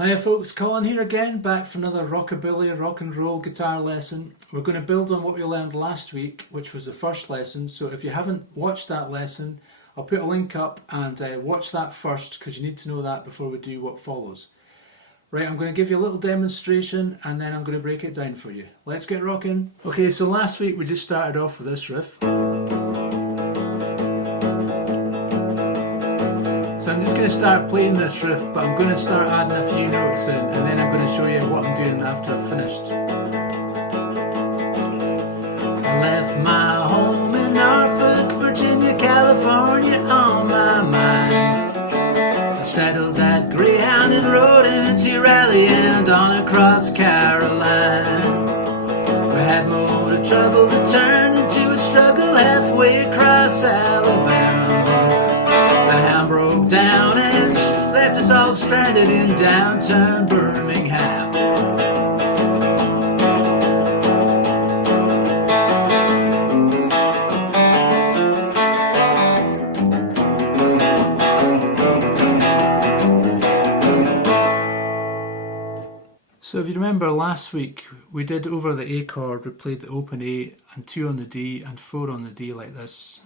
Hiya folks, Colin here again, back for another rockabilly rock and roll guitar lesson. We're going to build on what we learned last week, which was the first lesson. So if you haven't watched that lesson, I'll put a link up and watch that first because you need to know that before we do what follows. Right, I'm going to give you a little demonstration and then I'm going to break it down for you. Let's get rocking. Okay, so last week we just started off with this riff. So I'm just going to start playing this riff, but I'm going to start adding a few notes in and then I'm going to show you what I'm doing after I've finished. I left my home in Norfolk, Virginia, California on my mind. I straddled that Greyhound and rode into Raleigh and on across Caroline. We had more trouble that turned into a struggle halfway across Alabama. The hound broke down and left us all stranded in downtown Birmingham. So if you remember last week, we did over the A chord, we played the open A and 2 on the D and 4 on the D like this.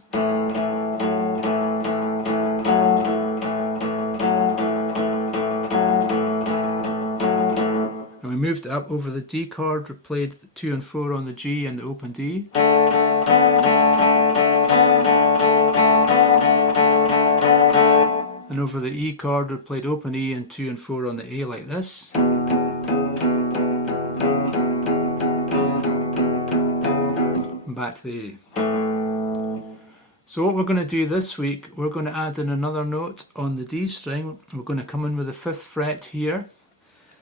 Moved it up over the D chord, we played 2 and 4 on the G and the open D. And over the E chord we played open E and 2 and 4 on the A like this. And back to the A. So what we're going to do this week, we're going to add in another note on the D string. We're going to come in with the 5th fret here.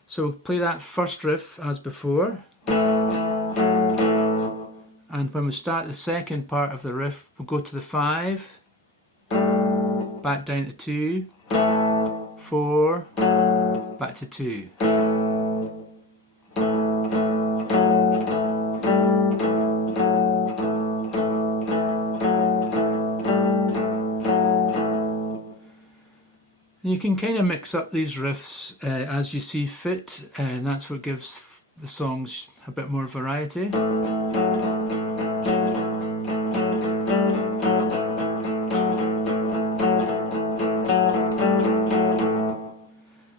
So we'll play that first riff as before, and when we start the second part of the riff we'll go to the 5, back down to 2, 4, back to 2. You can kind of mix up these riffs as you see fit, and that's what gives the songs a bit more variety.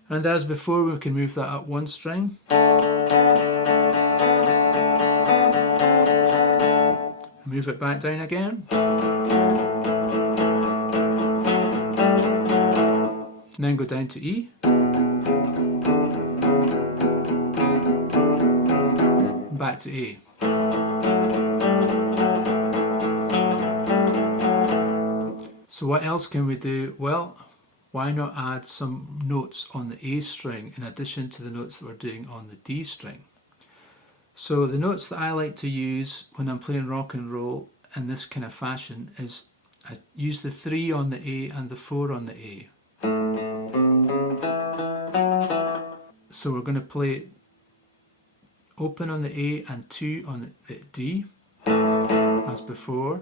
And as before, we can move that up one string. Move it back down again. And then go down to E, back to A. So what else can we do? Well, why not add some notes on the A string in addition to the notes that we're doing on the D string? So the notes that I like to use when I'm playing rock and roll in this kind of fashion is I use the 3 on the A and the 4 on the A. So we're going to play open on the A and 2 on the D as before,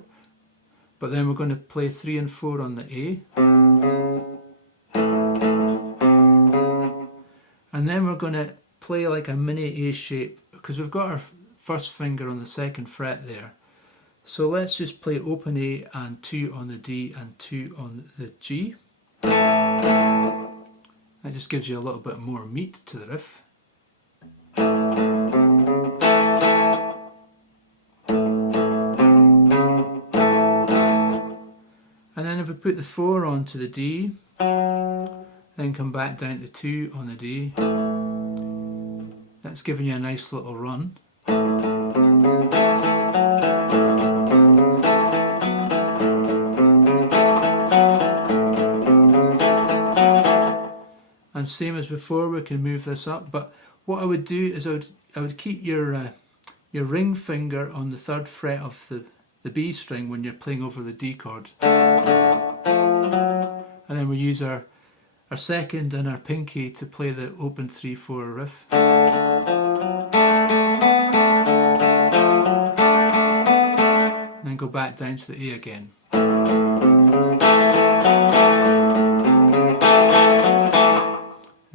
but then we're going to play 3 and 4 on the A, and then we're going to play like a mini A shape because we've got our first finger on the 2nd fret there. So let's just play open A and 2 on the D and 2 on the G. That just gives you a little bit more meat to the riff. And then if we put the 4 onto the D, then come back down to 2 on the D, that's giving you a nice little run. And same as before, we can move this up. But what I would do is I would keep your ring finger on the 3rd fret of the B string when you're playing over the D chord, and then we use our 2nd and our pinky to play the open 3/4 riff. And then go back down to the A again.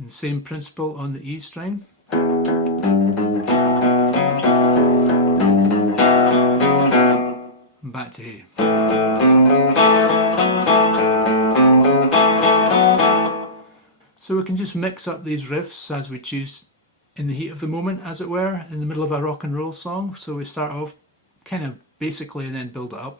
And same principle on the E string. And back to A. So we can just mix up these riffs as we choose in the heat of the moment, as it were, in the middle of a rock and roll song. So we start off kind of basically and then build it up.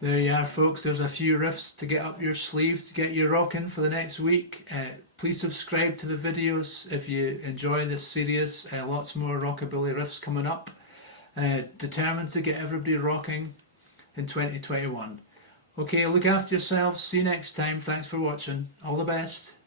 There you are, folks. There's a few riffs to get up your sleeve to get you rocking for the next week. Please subscribe to the videos if you enjoy this series. Lots more rockabilly riffs coming up. Determined to get everybody rocking in 2021. Okay, look after yourselves. See you next time. Thanks for watching. All the best.